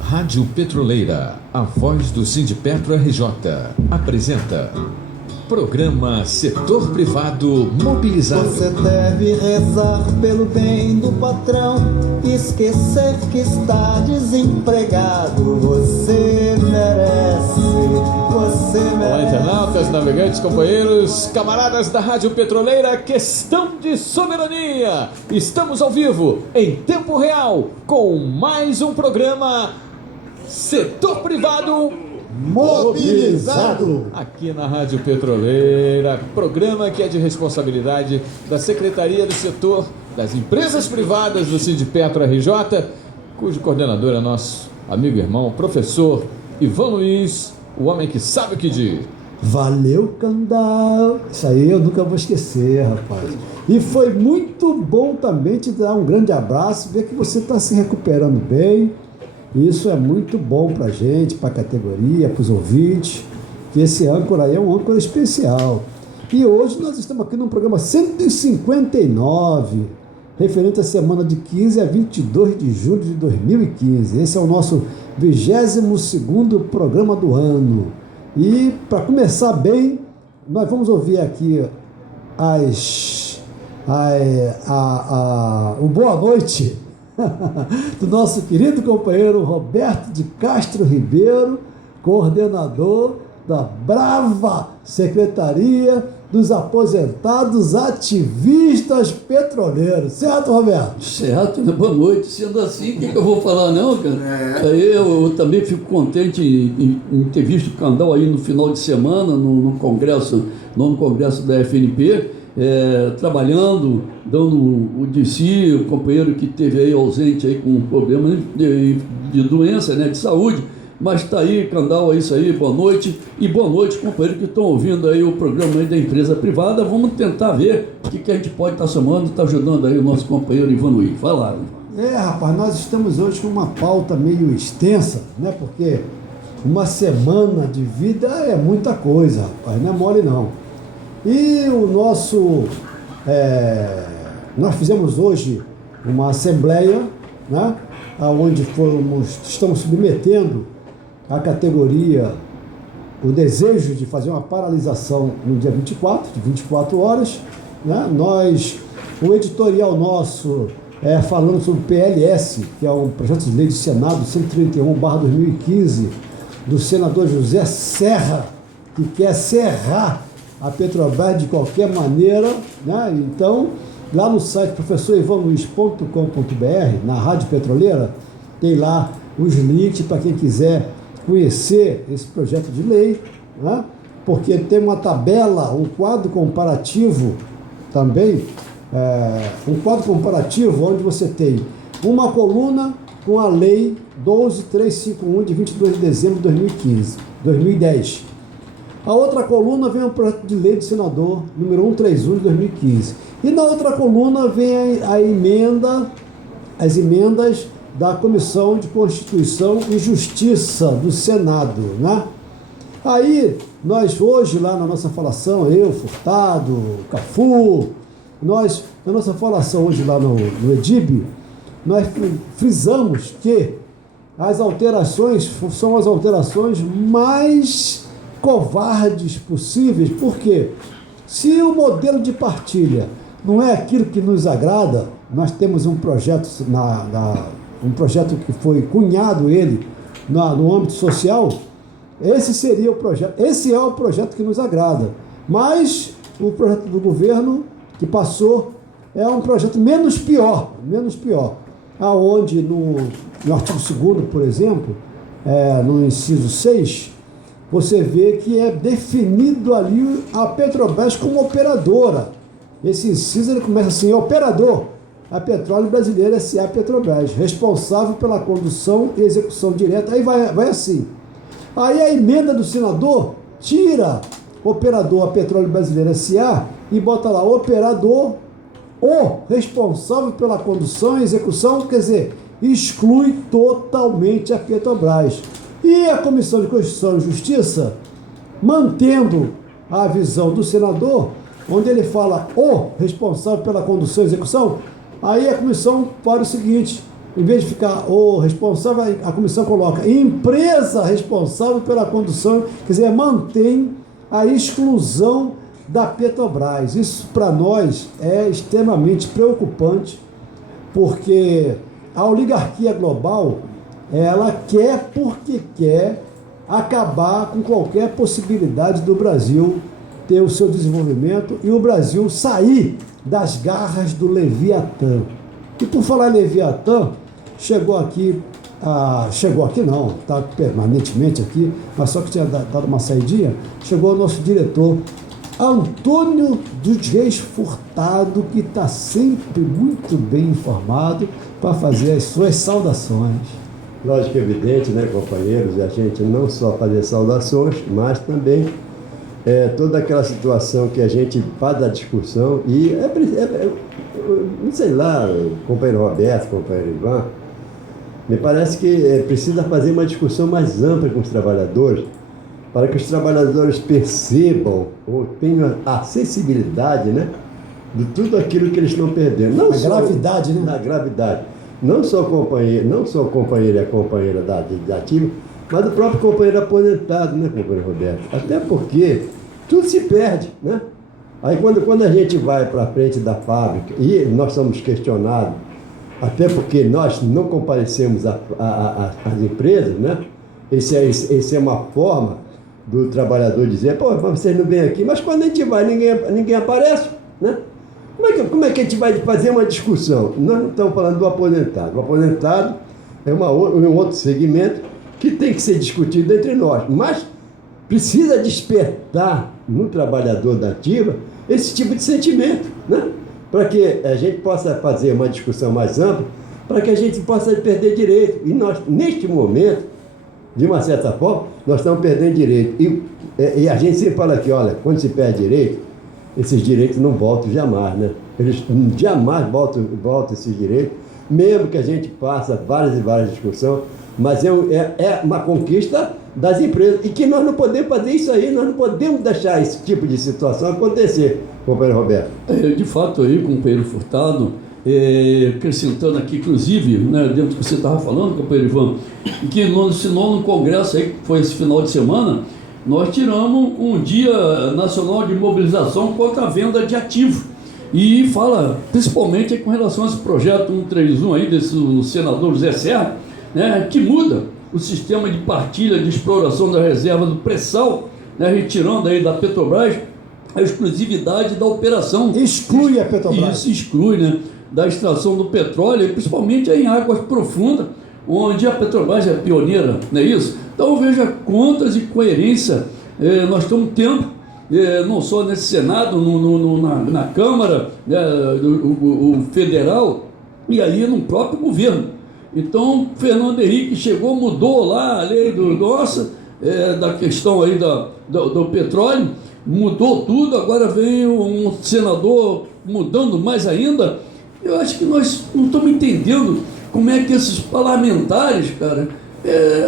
Rádio Petroleira, a voz do Sindipetro RJ, apresenta Programa Setor Privado Mobilizado. Você deve rezar pelo bem do patrão, esquecer que está desempregado. Você merece, você merece. Olá, internautas, navegantes, companheiros, camaradas da Rádio Petroleira, questão de soberania. Estamos ao vivo, em tempo real, com mais um programa Setor Privado Mobilizado. Aqui na Rádio Petroleira, programa que é de responsabilidade da Secretaria do Setor das Empresas Privadas do Sindipetro RJ, cujo coordenador é nosso amigo e irmão, professor Ivan Luiz, o homem que sabe o que diz. Valeu, Candal. Isso aí eu nunca vou esquecer, rapaz. E foi muito bom também te dar um grande abraço, ver que você está se recuperando bem. Isso é muito bom para a gente, para a categoria, para os ouvintes, que esse âncora aí é um âncora especial. E hoje nós estamos aqui no programa 159, referente à semana de 15 a 22 de julho de 2015. Esse é o nosso 22º programa do ano. E para começar bem, nós vamos ouvir aqui o boa noite do nosso querido companheiro Roberto de Castro Ribeiro, coordenador da brava Secretaria dos Aposentados Ativistas Petroleiros. Certo, Roberto? Certo, né? Boa noite. Sendo assim, o que eu vou falar não, cara? Aí eu também fico contente em ter visto o Candal aí no final de semana, no congresso da FNP, trabalhando, dando o de si, o companheiro que teve aí ausente aí com um problema de doença, né, de saúde, mas está aí, Candal, é isso aí, boa noite, e boa noite, companheiro que estão ouvindo aí o programa aí da empresa privada. Vamos tentar ver o que a gente pode estar somando e estar ajudando aí o nosso companheiro Ivan Luiz. Vai lá. Rapaz, nós estamos hoje com uma pauta meio extensa, né, porque uma semana de vida é muita coisa, rapaz, não é mole não. E o nosso, nós fizemos hoje uma assembleia, né, onde estamos submetendo a categoria o desejo de fazer uma paralisação no dia 24, de 24 horas. Né? O editorial nosso falando sobre o PLS, que é um projeto de lei do Senado 131/2015, do senador José Serra, que quer serrar a Petrobras de qualquer maneira, né? Então, lá no site professorivanluiz.com.br, na Rádio Petroleira, tem lá os links para quem quiser conhecer esse projeto de lei, né? Porque tem uma tabela, um quadro comparativo também, um quadro comparativo onde você tem uma coluna com a lei 12351 de 22 de dezembro de 2010. A outra coluna vem o projeto de lei do senador número 131 de 2015. E na outra coluna vem as emendas da Comissão de Constituição e Justiça do Senado, né? Aí, nós hoje lá na nossa falação, eu, Furtado, Cafu, na nossa falação hoje lá no EDIB, nós frisamos que as alterações são as alterações mais covardes possíveis. Por quê? Se o modelo de partilha não é aquilo que nos agrada, nós temos um projeto um projeto que foi cunhado no âmbito social. Esse é o projeto que nos agrada, mas o projeto do governo que passou é um projeto menos pior, aonde no artigo 2º, por exemplo, no inciso 6, você vê que é definido ali a Petrobras como operadora. Esse inciso ele começa assim: operador, a Petróleo Brasileira S.A. Petrobras, responsável pela condução e execução direta. Aí vai assim. Aí a emenda do senador tira operador, a Petróleo Brasileira S.A. e bota lá operador, o responsável pela condução e execução, quer dizer, exclui totalmente a Petrobras. E a Comissão de Constituição e Justiça, mantendo a visão do senador, onde ele fala o responsável pela condução e execução, aí a comissão fala o seguinte: em vez de ficar o responsável, a comissão coloca empresa responsável pela condução, quer dizer, mantém a exclusão da Petrobras. Isso para nós é extremamente preocupante, porque a oligarquia global, ela quer porque quer acabar com qualquer possibilidade do Brasil ter o seu desenvolvimento e o Brasil sair das garras do Leviatã. E por falar em Leviatã, chegou aqui não, está permanentemente aqui, mas só que tinha dado uma saidinha, chegou o nosso diretor, Antônio dos Reis Furtado, que está sempre muito bem informado para fazer as suas saudações. Lógico, evidente, né, companheiros, a gente não só fazer saudações, mas também toda aquela situação que a gente faz a discussão e não sei lá, companheiro Roberto, companheiro Ivan, me parece que precisa fazer uma discussão mais ampla com os trabalhadores, para que os trabalhadores percebam ou tenham a sensibilidade, né, de tudo aquilo que eles estão perdendo. Não só gravidade, né? Na gravidade. Não só o companheiro e a companheira da ativa, mas o próprio companheiro aposentado, né, companheiro Roberto? Até porque tudo se perde, né? Aí quando a gente vai para frente da fábrica e nós somos questionados, até porque nós não comparecemos às empresas, né? Esse é uma forma do trabalhador dizer, pô, vocês não vêm aqui, mas quando a gente vai, ninguém aparece, né? Como é que a gente vai fazer uma discussão? Nós não estamos falando do aposentado. O aposentado é um outro segmento que tem que ser discutido entre nós, mas precisa despertar no trabalhador da ativa esse tipo de sentimento, né? Para que a gente possa fazer uma discussão mais ampla, para que a gente possa perder direito. E nós, neste momento, de uma certa forma, nós estamos perdendo direito. E a gente sempre fala aqui, olha, quando se perde direito, esses direitos não voltam jamais, né? Eles jamais voltam esses direitos, mesmo que a gente faça várias e várias discussões, mas é uma conquista das empresas, e que nós não podemos fazer isso aí, nós não podemos deixar esse tipo de situação acontecer, companheiro Roberto. De fato aí, companheiro Furtado, acrescentando aqui, inclusive, né, dentro do que você estava falando, companheiro Ivan, que no congresso aí, que foi esse final de semana, nós tiramos um dia nacional de mobilização contra a venda de ativo. E fala principalmente com relação a esse projeto 131 aí, desse senador José Serra, né, que muda o sistema de partilha de exploração da reserva do pré-sal, né, retirando aí da Petrobras a exclusividade da operação. Exclui a Petrobras. Isso exclui, né, da extração do petróleo, principalmente em águas profundas, onde a Petrobras é pioneira, não é isso? Então veja quantas incoerências nós estamos tendo, não só nesse Senado, na Câmara, né, o federal, e aí no próprio governo. Então Fernando Henrique chegou, mudou lá a lei da questão aí do petróleo, mudou tudo, agora vem um senador mudando mais ainda. Eu acho que nós não estamos entendendo como é que esses parlamentares, cara,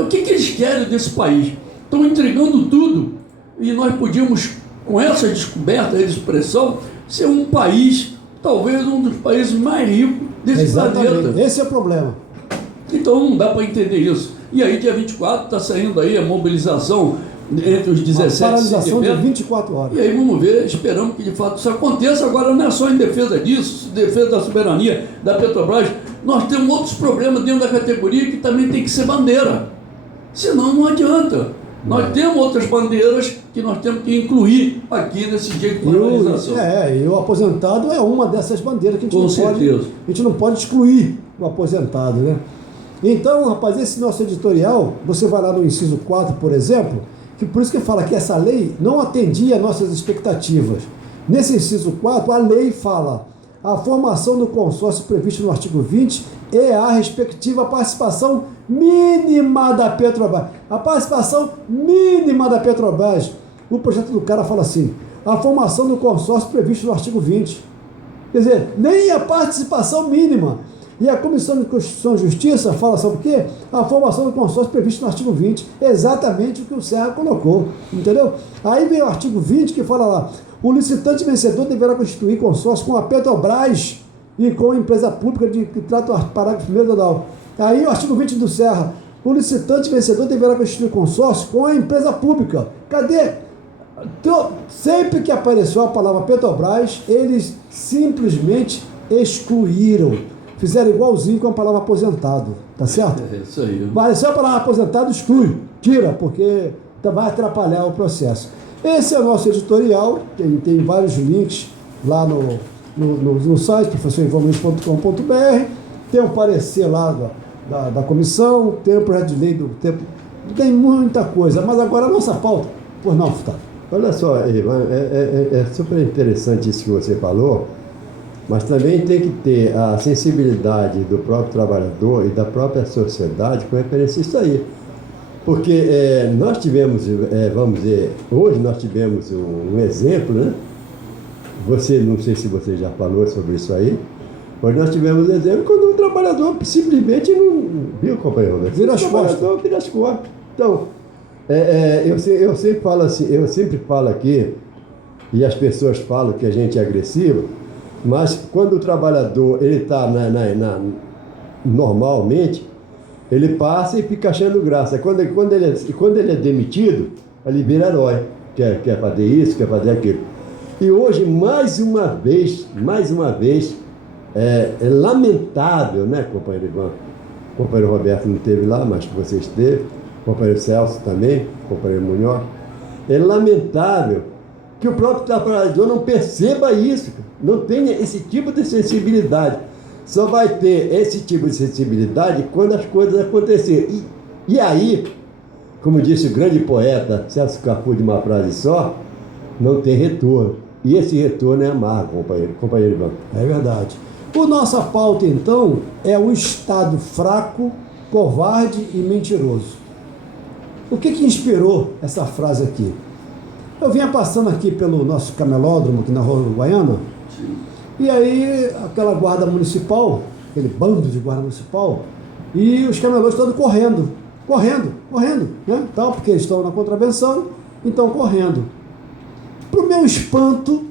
o que eles querem desse país? Estão entregando tudo e nós podíamos, com essa descoberta de expressão, ser um país, talvez um dos países mais ricos desse planeta. Esse é o problema. Então não dá para entender isso. E aí, dia 24, está saindo aí a mobilização entre os 17 paralisação de 24 horas. E aí vamos ver, esperamos que de fato isso aconteça. Agora não é só em defesa disso, defesa da soberania da Petrobras. Nós temos outros problemas dentro da categoria que também tem que ser bandeira. Senão não adianta. Nós temos outras bandeiras que nós temos que incluir aqui nesse dia de paralisação. E o aposentado é uma dessas bandeiras que a gente não pode excluir o aposentado, né? Então, rapaz, esse nosso editorial, você vai lá no inciso 4, por exemplo, que por isso que fala que essa lei não atendia nossas expectativas. Nesse inciso 4, a lei fala: a formação do consórcio previsto no artigo 20 é a respectiva participação mínima da Petrobras. A participação mínima da Petrobras. O projeto do cara fala assim: a formação do consórcio previsto no artigo 20. Quer dizer, nem a participação mínima. E a Comissão de Constituição e Justiça fala sobre o quê? A formação do consórcio previsto no artigo 20. Exatamente o que o Serra colocou. Entendeu? Aí vem o artigo 20 que fala lá: o licitante vencedor deverá constituir consórcio com a Petrobras e com a empresa pública que trata o parágrafo 1º da Aí o artigo 20 do Serra, o licitante vencedor deverá constituir consórcio com a empresa pública. Cadê? Então, sempre que apareceu a palavra Petrobras, eles simplesmente excluíram. Fizeram igualzinho com a palavra aposentado, tá certo? É isso aí. Apareceu a palavra aposentado, exclui, tira, porque vai atrapalhar o processo. Esse é o nosso editorial, tem vários links lá no site, professorinformanis.com.br, tem um parecer lá da comissão, tem o projeto de lei do tempo, tem muita coisa, mas agora a nossa pauta, pois não, Furtado? Olha só, Ivan, é super interessante isso que você falou, mas também tem que ter a sensibilidade do próprio trabalhador e da própria sociedade com referência a isso aí. Porque nós tivemos, vamos dizer, hoje nós tivemos um exemplo, né? Não sei se você já falou sobre isso aí, hoje nós tivemos um exemplo quando o trabalhador simplesmente não viu, companheiro, né? Vira as costas. Vira as costas. Então, eu sempre falo assim, eu sempre falo aqui, e as pessoas falam que a gente é agressivo, mas quando o trabalhador ele está normalmente, ele passa e fica achando graça. Quando ele é demitido, ele vira herói. Quer fazer isso, quer fazer aquilo. E hoje, mais uma vez, é lamentável, né, companheiro Ivan? O companheiro Roberto não esteve lá, mas você esteve. O companheiro Celso também, o companheiro Munhoz. É lamentável que o próprio trabalhador não perceba isso, não tenha esse tipo de sensibilidade. Só vai ter esse tipo de sensibilidade quando as coisas acontecerem. E aí, como disse o grande poeta Celso Cafu de uma frase só, não tem retorno. E esse retorno é amargo, companheiro Ivan. É verdade. A nossa pauta, então, é o Estado fraco, covarde e mentiroso. O que inspirou essa frase aqui? Eu vinha passando aqui pelo nosso camelódromo, aqui na Rua Uruguaiana, e aí aquela guarda municipal, aquele bando de guarda municipal, e os camelôs todos correndo, né? Tal, porque eles estão na contravenção, então correndo. Pro meu espanto,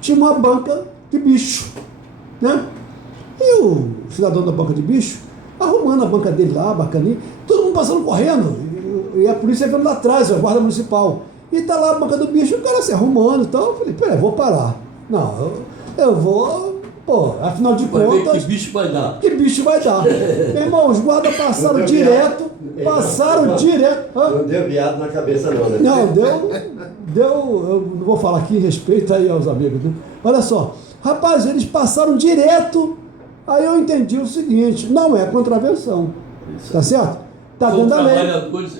tinha uma banca de bicho, né? E o cidadão da banca de bicho, arrumando a banca dele lá, bacaninha, todo mundo passando correndo, e a polícia vendo lá atrás, a guarda municipal. E tá lá a banca do bicho, o cara se arrumando e tal. Eu falei, peraí, vou parar. Não, eu vou, afinal de contas... Que bicho vai dar? Que bicho vai dar? Meu irmão, os guardas passaram direto, Não deu viado na cabeça não, né? Não, eu não vou falar aqui, respeito aí aos amigos, né? Olha só, rapaz, eles passaram direto, aí eu entendi o seguinte, não é contravenção, tá certo? Está dentro da lei.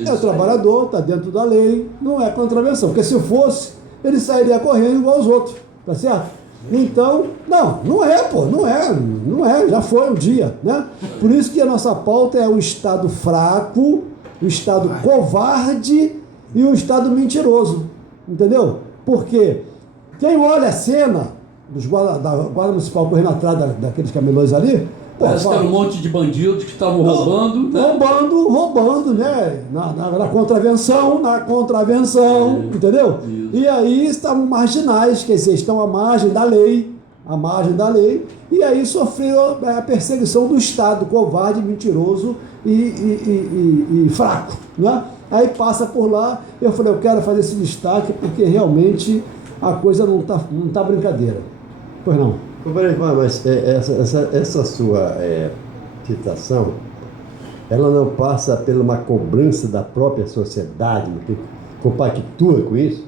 É o trabalhador, está dentro da lei, não é contravenção. Porque se fosse, ele sairia correndo igual os outros, tá certo? Então, não é, já foi um dia, né? Por isso que a nossa pauta é o Estado fraco, o Estado covarde e o Estado mentiroso, entendeu? Porque quem olha a cena da Guarda Municipal correndo atrás daqueles camelôs ali, parece que era um monte de bandidos que estavam roubando, né? Roubando, né? Na contravenção, entendeu? Isso. E aí estavam marginais, quer dizer, estão à margem da lei, e aí sofreram a perseguição do Estado, covarde, mentiroso e fraco, né? Aí passa por lá, eu falei, eu quero fazer esse destaque, porque realmente a coisa não tá brincadeira. Pois não. Mas essa sua citação, ela não passa por uma cobrança da própria sociedade, que compactua com isso?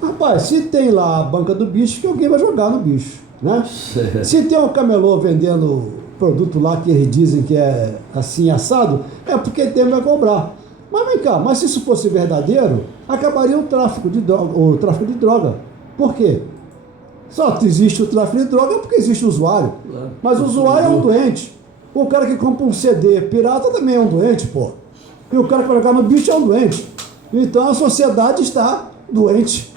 Rapaz, se tem lá a banca do bicho, que alguém vai jogar no bicho, né? Certo. Se tem um camelô vendendo produto lá que eles dizem que é assim assado, é porque tem vai cobrar. Mas vem cá, mas se isso fosse verdadeiro, acabaria o tráfico de droga. Por quê? Só existe o tráfico de droga porque existe o usuário. Claro. Mas o usuário é um doente. O cara que compra um CD pirata também é um doente, pô. E o cara que vai jogar no bicho é um doente. Então a sociedade está doente.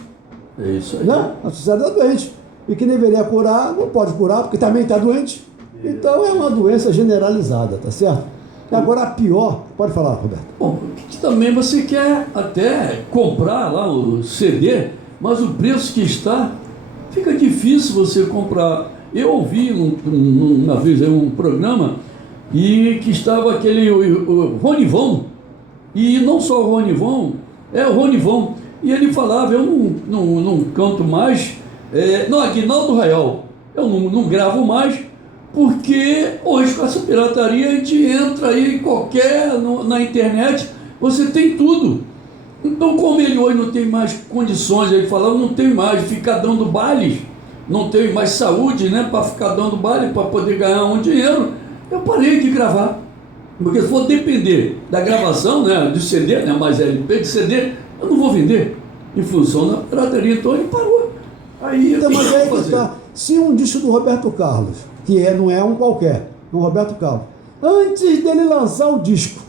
É isso aí. Né? A sociedade está doente. E quem deveria curar, não pode curar, porque também está doente. Então é uma doença generalizada, tá certo? E agora a pior, pode falar, Roberto. Bom, que também você quer até comprar lá o CD, mas o preço que está, fica difícil você comprar. Eu ouvi uma vez um programa e que estava o Ronivon, e não só o Ronivon, o Ronivon, e ele falava, eu não canto mais, não, Aguinaldo Rayal, eu não gravo mais, porque hoje com essa pirataria a gente entra aí na internet, você tem tudo. Então, como ele hoje não tem mais condições, ele falava, não tem mais de ficar dando bailes, não tenho mais saúde, né, para ficar dando baile, para poder ganhar um dinheiro, eu parei de gravar. Porque se for depender da gravação, né, de CD, né, mais LP de CD, eu não vou vender em função da pirataria. Então ele parou. Aí Então, mas aí que fazer? tá. Se um disco do Roberto Carlos, que não é um qualquer, um Roberto Carlos, antes dele lançar o disco,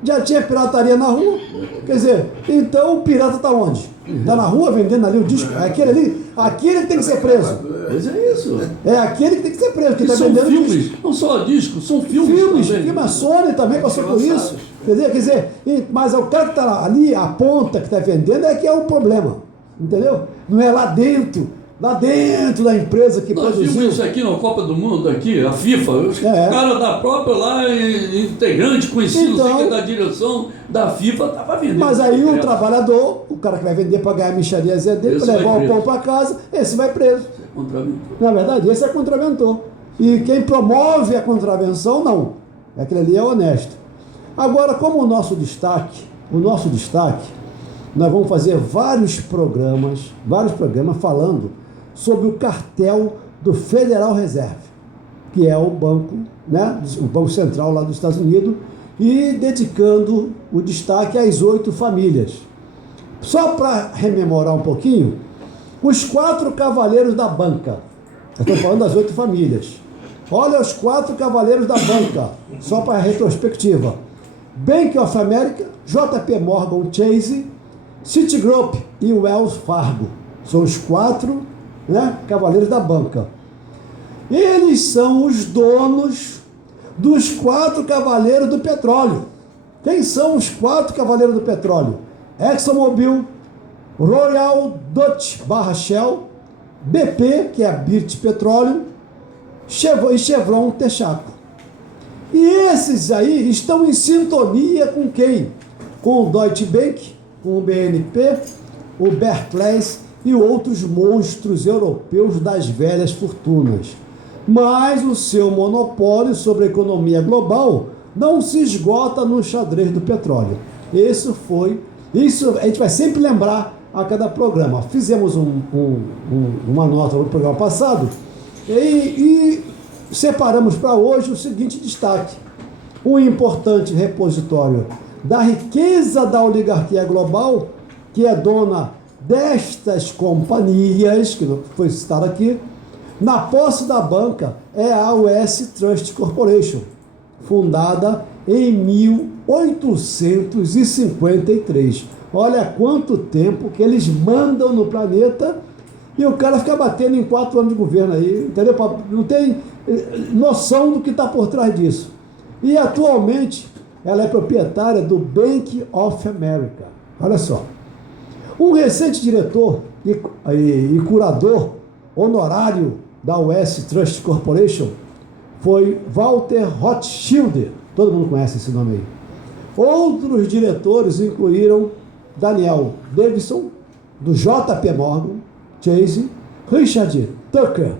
já tinha pirataria na rua. Quer dizer, então o pirata está onde? Está na rua vendendo ali o disco? É aquele ali? Aquele que tem que ser preso. Pois é isso. É aquele que tem que ser preso, que E está são vendendo filmes, disco. não só discos, são filmes também. Filme, a Sony também passou por isso. Entendeu? Quer dizer, mas o cara que está ali, a ponta que está vendendo, é que é o problema. Entendeu? Não é lá dentro da empresa que Nós produziu. vimos isso aqui na Copa do Mundo, aqui, a FIFA, os caras da própria lá, integrante, conhecido, Então, sei que é da direção da FIFA, estava vendendo. Mas aí o trabalhador, o cara que vai vender para ganhar a mixariazinha dele, Esse para vai levar o preso. pão para casa, esse vai preso. Contraventor. Na verdade, esse é contraventor. E quem promove a contravenção, não. Aquele ali é honesto. Agora, como o nosso destaque, nós vamos fazer vários programas falando sobre o cartel do Federal Reserve, que é o banco, né, o Banco Central lá dos Estados Unidos, e dedicando o destaque às 8 famílias. Só para rememorar um pouquinho, os 4 cavaleiros da banca. Eu estou falando das 8 famílias. Olha os 4 cavaleiros da banca, só para a retrospectiva. Bank of America, JP Morgan Chase, Citigroup e Wells Fargo. São os 4, né, cavaleiros da banca. Eles são os donos dos 4 cavaleiros do petróleo. Quem são os 4 cavaleiros do petróleo? ExxonMobil, Royal Dutch Shell, BP, que é a British Petroleum, e Chevron Texaco. E esses aí estão em sintonia com quem? Com o Deutsche Bank, com o BNP, o Barclays e outros monstros europeus das velhas fortunas. Mas o seu monopólio sobre a economia global não se esgota no xadrez do petróleo. Isso a gente vai sempre lembrar a cada programa. Fizemos uma nota no programa passado e separamos para hoje o seguinte destaque: um importante repositório da riqueza da oligarquia global, que é dona destas companhias, que não foi citado aqui, na posse da banca é a US Trust Corporation, fundada em 1853. Olha quanto tempo que eles mandam no planeta e o cara fica batendo em 4 anos de governo aí, entendeu? Não tem noção do que está por trás disso. E atualmente ela é proprietária do Bank of America. Olha só. Um recente diretor e curador honorário da US Trust Corporation foi Walter Rothschild. Todo mundo conhece esse nome aí. Outros diretores incluíram Daniel Davidson, do JP Morgan Chase, Richard Tucker,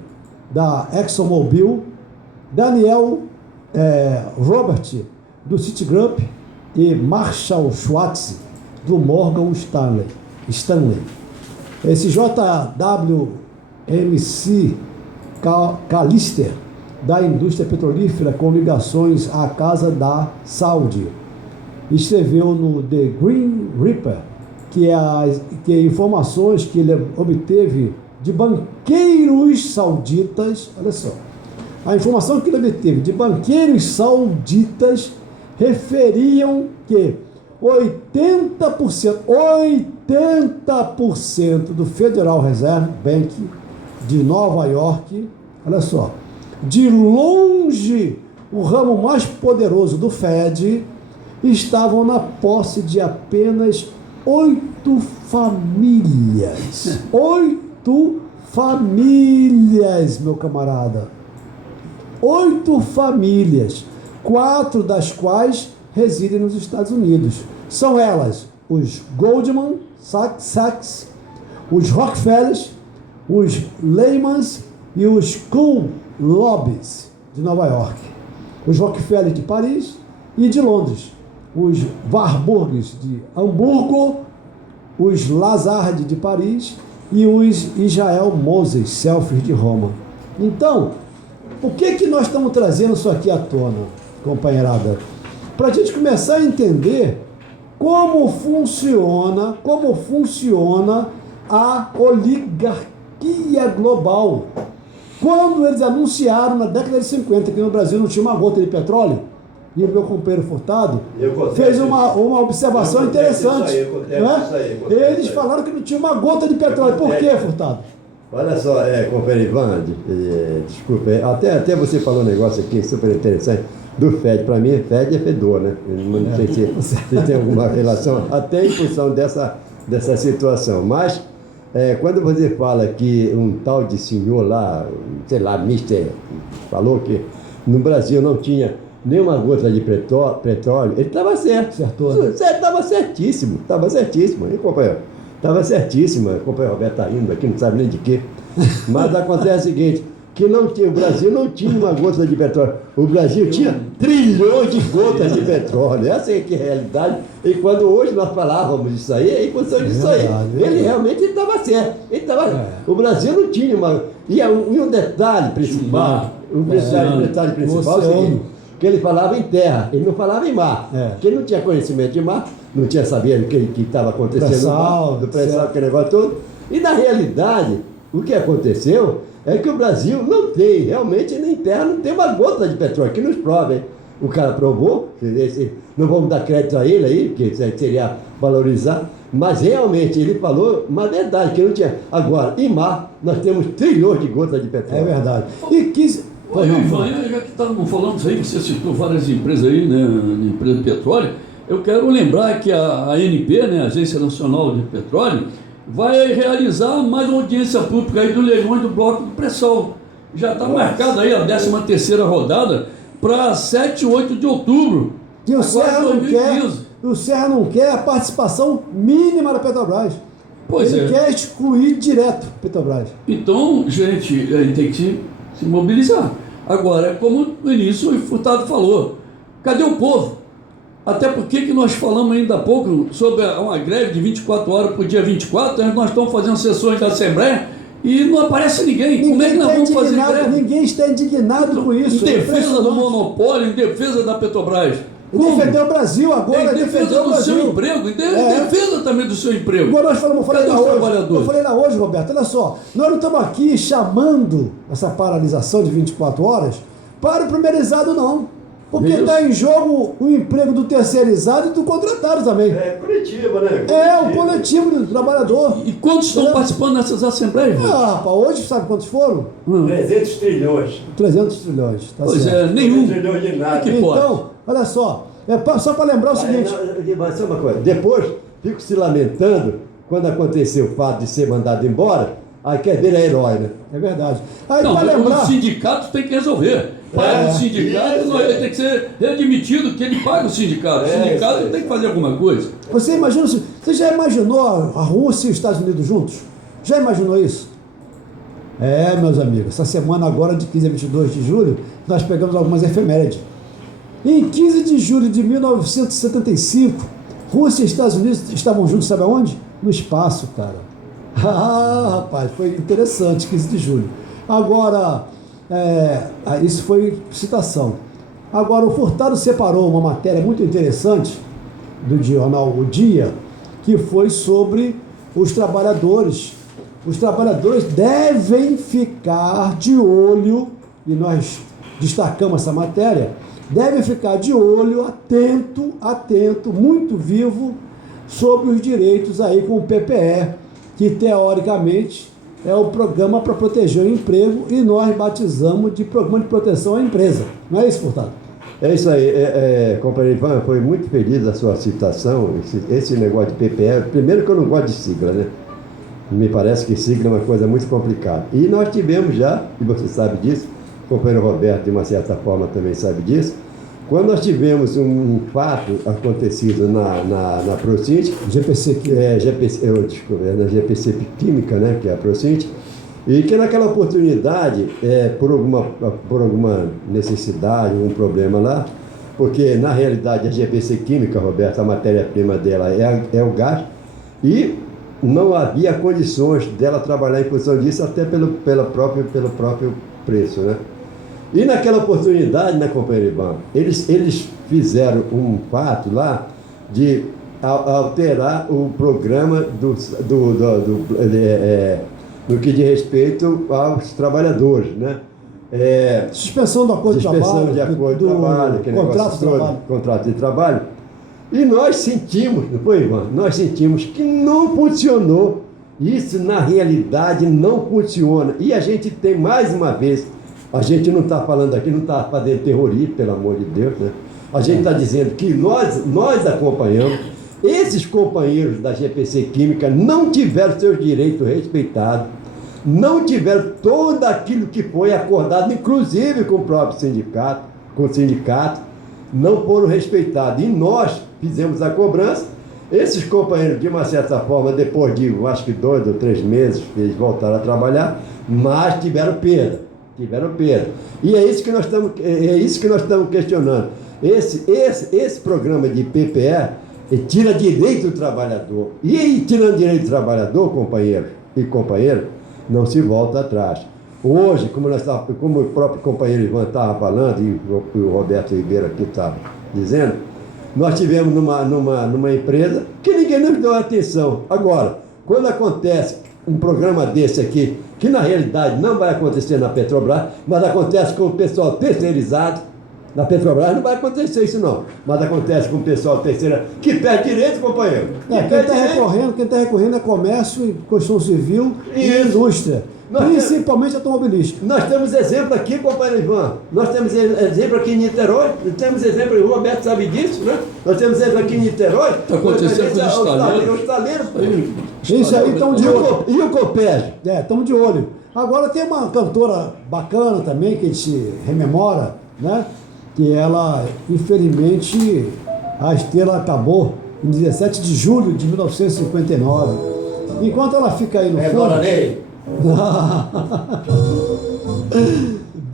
da ExxonMobil, Daniel Robert, do Citigroup, e Marshall Schwartz, do Morgan Stanley. Esse JWMC Callister, da indústria petrolífera com ligações à Casa da Saudi, escreveu no The Green Reaper que informações que ele obteve de banqueiros sauditas, olha só, a informação que ele obteve de banqueiros sauditas referiam que 80% do Federal Reserve Bank de Nova York, olha só, de longe o ramo mais poderoso do Fed, estavam na posse de apenas 8 famílias. 8 famílias, meu camarada. 8 famílias. 4 das quais residem nos Estados Unidos. São elas os Goldman Sachs, os Rockefellers, os Leymans e os Kuhn Lobbys de Nova York, os Rockefeller de Paris e de Londres, os Warburgs de Hamburgo, os Lazard de Paris e os Israel Moses Selfie de Roma. Então, por que nós estamos trazendo isso aqui à tona, companheirada? Para a gente começar a entender como funciona a oligarquia global. Quando eles anunciaram na década de 50 que no Brasil não tinha uma gota de petróleo, e o meu companheiro Furtado fez uma observação interessante. Eles falaram que não tinha uma gota de petróleo. Por quê, Furtado? Olha só, companheiro Ivan, desculpa, até você falou um negócio aqui super interessante do FED. Para mim, FED é fedor, né? Não sei se tem alguma relação, até em função dessa situação. Mas, quando você fala que um tal de senhor lá, sei lá, Mister, falou que no Brasil não tinha nenhuma gota de petróleo, ele estava certo. Estava certíssimo, hein, companheiro? Estava certíssimo, o companheiro Roberto está indo aqui, não sabe nem de quê. Mas acontece o seguinte, que o Brasil não tinha uma gota de petróleo. O Brasil tinha trilhões de gotas de petróleo. Essa é que é a realidade. E quando hoje nós falávamos isso aí, em função disso aí, ele realmente estava certo. O Brasil não tinha uma... E um detalhe principal, detalhe principal é o seguinte, que ele falava em terra, ele não falava em mar. Porque ele não tinha conhecimento de mar, não tinha sabido o que estava acontecendo no mar, do pré-sal, aquele negócio todo. E na realidade, o que aconteceu é que o Brasil não tem, realmente nem terra, não tem uma gota de petróleo, que nos prova, hein? O cara provou, não vamos dar crédito a ele aí, porque seria valorizar, mas realmente ele falou uma verdade, que não tinha. Agora, em mar, nós temos trilhões de gotas de petróleo. É verdade. E Ivan, já que estávamos falando isso aí, você citou várias empresas aí, né, empresa de petróleo, eu quero lembrar que a ANP, né, Agência Nacional de Petróleo, vai realizar mais uma audiência pública aí do leilões do bloco do pré-sal. Já está marcada aí a 13ª rodada para 7 e 8 de outubro. E o Serra não quer a participação mínima da Petrobras. Ele quer excluir direto a Petrobras. Então, gente, a gente tem que se mobilizar. Agora, como no início o Furtado falou, cadê o povo? Até porque que nós falamos ainda há pouco sobre uma greve de 24 horas por dia 24, nós estamos fazendo sessões da Assembleia e não aparece ninguém. Como é que nós vamos fazer greve? Ninguém está indignado com isso. Em defesa do monopólio, em defesa da Petrobras. Defender o Brasil agora, em defesa do seu emprego, em defesa também do seu emprego. Agora eu falei lá hoje, Roberto, olha só, nós não estamos aqui chamando essa paralisação de 24 horas para o primerizado, não. Porque está em jogo o emprego do terceirizado e do contratado também. Coletivo, né? O coletivo do trabalhador. E quantos estão participando dessas assembleias? Rapaz, hoje sabe quantos foram? 300 trilhões. 300 trilhões. Tá pois certo. Nenhum. 300 trilhões de nada. Que pode? Então, olha só, só para lembrar o seguinte. Mas só uma coisa, depois fico se lamentando quando aconteceu o fato de ser mandado embora, aí quer ver a herói, né? É verdade. Aí, não, lembrar... o sindicato tem que resolver. Paga o sindicato, ele tem que ser readmitido que ele paga o sindicato. O sindicato tem que fazer alguma coisa. Você já imaginou a Rússia e os Estados Unidos juntos? Já imaginou isso? Meus amigos, essa semana agora, de 15 a 22 de julho, nós pegamos algumas efemérides. Em 15 de julho de 1975, Rússia e Estados Unidos estavam juntos, sabe aonde? No espaço, cara. Rapaz, foi interessante, 15 de julho. Agora, isso foi citação. Agora, o Furtado separou uma matéria muito interessante do jornal O Dia, que foi sobre os trabalhadores. Os trabalhadores devem ficar de olho, e nós destacamos essa matéria, devem ficar de olho, atento, muito vivo, sobre os direitos aí com o PPE, que teoricamente é o programa para proteger o emprego e nós batizamos de programa de proteção à empresa. Não é isso, Furtado? É isso aí, companheiro Ivan, foi muito feliz a sua citação, esse negócio de PPE. Primeiro que eu não gosto de sigla, né? Me parece que sigla é uma coisa muito complicada. E nós tivemos já, e você sabe disso, o companheiro Roberto, de uma certa forma, também sabe disso, Quando nós tivemos um fato acontecido na Procint, GPC aqui. Na GPC Química, né, que é a Procint, e que naquela oportunidade, por alguma necessidade, um problema lá, porque na realidade a GPC Química, Roberto, a matéria-prima dela é o gás, e não havia condições dela trabalhar em função disso, até pelo próprio preço, né? E naquela oportunidade, né, companheiro Ivan, eles fizeram um fato lá de alterar o programa no que diz respeito aos trabalhadores, né? Suspensão do acordo de trabalho, contrato de trabalho. E nós sentimos, não foi, Ivan? Nós sentimos que não funcionou. Isso, na realidade, não funciona. E a gente tem, mais uma vez, a gente não está falando aqui, não está fazendo terrorismo, pelo amor de Deus, né? A gente está dizendo que nós acompanhamos, esses companheiros da GPC Química não tiveram seus direitos respeitados, não tiveram todo aquilo que foi acordado, inclusive com o próprio sindicato, não foram respeitados. E nós fizemos a cobrança. Esses companheiros, de uma certa forma, depois de acho que 2 ou 3 meses, eles voltaram a trabalhar, mas tiveram perda. E é isso que nós estamos questionando. Esse programa de PPE tira direito do trabalhador. E aí, tirando direito do trabalhador, companheiro e companheira, não se volta atrás. Hoje, como o próprio companheiro Ivan estava falando, e o Roberto Ribeiro aqui estava dizendo, nós tivemos numa empresa que ninguém nos deu atenção. Agora, quando acontece um programa desse aqui, que na realidade não vai acontecer na Petrobras, mas acontece com o pessoal terceirizado, na Petrobras não vai acontecer isso não, mas acontece com o pessoal terceiro que perde direito, companheiro. Quem está recorrendo é comércio, construção civil e indústria. Principalmente automobilística. Nós temos exemplo aqui, companheiro Ivan. Nós temos exemplo aqui em Niterói. Temos exemplo, o Roberto sabe disso, né? Nós temos exemplo aqui em Niterói. Está acontecendo com os estaleiros. Isso aí, estamos de olho. E o Copérgio? Estamos de olho. Agora tem uma cantora bacana também, que a gente rememora, né? Que ela, infelizmente, a estrela acabou em 17 de julho de 1959. Enquanto ela fica aí no fundo...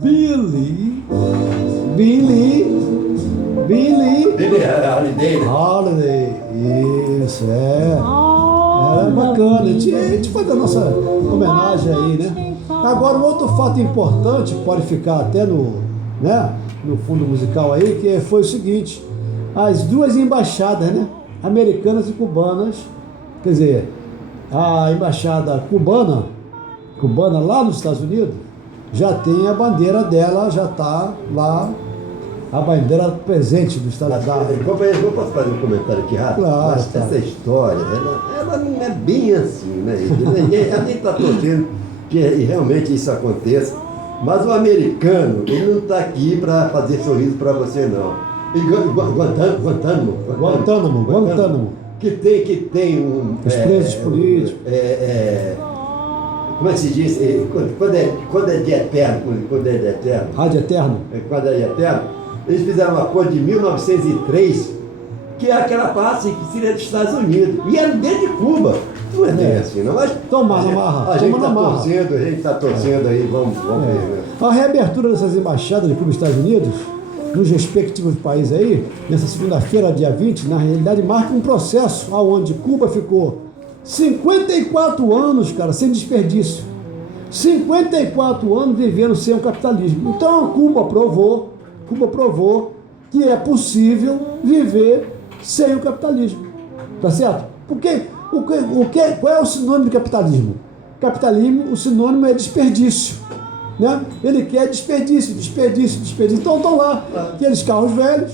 Billie Holiday, isso era bacana, a gente faz a nossa homenagem aí, né? Agora, um outro fato importante, pode ficar até no fundo musical aí, que foi o seguinte: as duas embaixadas, né, americanas e cubanas, quer dizer, a embaixada cubana lá nos Estados Unidos, já tem a bandeira dela, já está lá, a bandeira presente do Estado Unidos. Companheiro, eu posso fazer um comentário aqui rápido? Claro, mas claro. Essa história, ela não é bem assim, né? A gente está torcendo que realmente isso aconteça, mas o americano, ele não está aqui para fazer sorriso para você, não. Guantánamo. Que tem os presos políticos. Como é que se diz? Quando é de eterno. Quando é de eterno. Rádio Eterno. Quando é de eterno. Eles fizeram um acordo de 1903, que é aquela parte que seria dos Estados Unidos. E é dentro de Cuba. Não é bem assim, não. Mas a gente está torcendo aí, vamos ver. Né? A reabertura dessas embaixadas de Cuba e Estados Unidos, nos respectivos países aí, nessa segunda-feira, dia 20, na realidade marca um processo onde Cuba ficou 54 anos, cara, sem desperdício. 54 anos vivendo sem o capitalismo. Então Cuba provou que é possível viver sem o capitalismo. Tá certo? Porque qual é o sinônimo de capitalismo? Capitalismo, o sinônimo é desperdício. Né? Ele quer desperdício. Então estão lá aqueles carros velhos.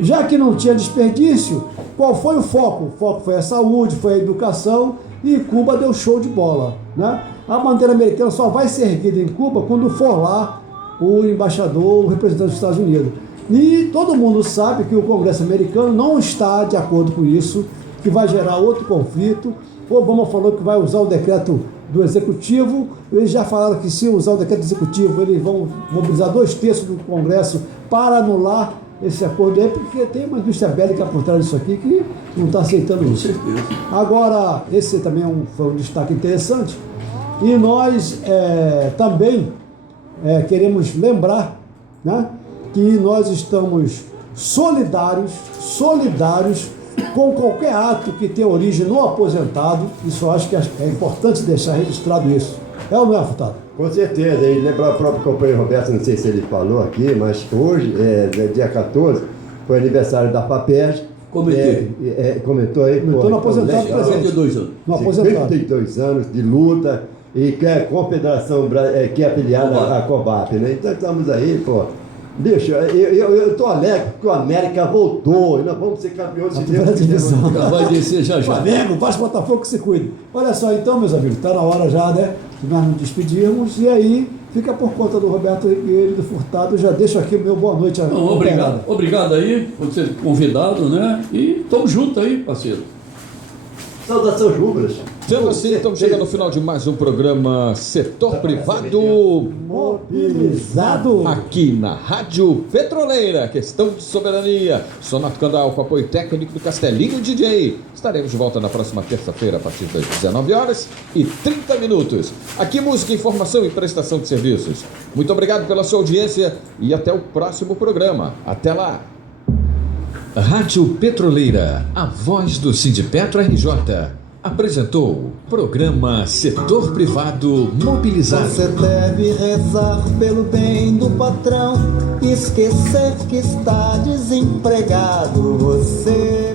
Já que não tinha desperdício, qual foi o foco? O foco foi a saúde, foi a educação, e Cuba deu show de bola. Né? A bandeira americana só vai ser erguida em Cuba quando for lá o embaixador, o representante dos Estados Unidos. E todo mundo sabe que o Congresso americano não está de acordo com isso, que vai gerar outro conflito. O Obama falou que vai usar o decreto do Executivo. Eles já falaram que se usar o decreto do Executivo, eles vão mobilizar 2/3 do Congresso para anular esse acordo aí, porque tem uma indústria bélica por trás disso aqui que não está aceitando Com isso. certeza. Agora, esse também foi um destaque interessante. E nós também queremos lembrar, né, que nós estamos solidários com qualquer ato que tenha origem no aposentado. Isso eu acho que é importante deixar registrado isso. É ou não é, Furtado? Com certeza, e lembrar o próprio companheiro Roberto, não sei se ele falou aqui, mas hoje, dia 14, foi aniversário da FAPERJ. Comentei. Comentou aí. Comentou no aposentado presente. 52 anos. No aposentado. 52 anos de luta e que é a confederação que é afiliada à COVAP, né? Então estamos aí, pô. Bicho, eu tô alegre porque o América voltou e nós vamos ser campeões de primeira divisão. Vai descer já já. Flamengo, Vasco, Botafogo, que se cuide. Olha só, então, meus amigos, está na hora já, né, de nós nos despedirmos. E aí, fica por conta do Roberto Ribeiro e do Furtado. Já deixo aqui o meu boa noite. Não, obrigado aí por ser convidado, né? E tamo junto aí, parceiro. Saudações rubras. Sendo assim, estamos chegando ao final de mais um programa Setor Privado Mobilizado. aqui na Rádio Petroleira. Questão de soberania. Sonato Candal com apoio técnico do Castelinho DJ. Estaremos de volta na próxima terça-feira a partir das 19h30. Aqui música, informação e prestação de serviços. Muito obrigado pela sua audiência e até o próximo programa. Até lá. Rádio Petroleira, a voz do Sindipetro RJ, apresentou o programa Setor Privado Mobilizado. Você deve rezar pelo bem do patrão, esquecer que está desempregado. Você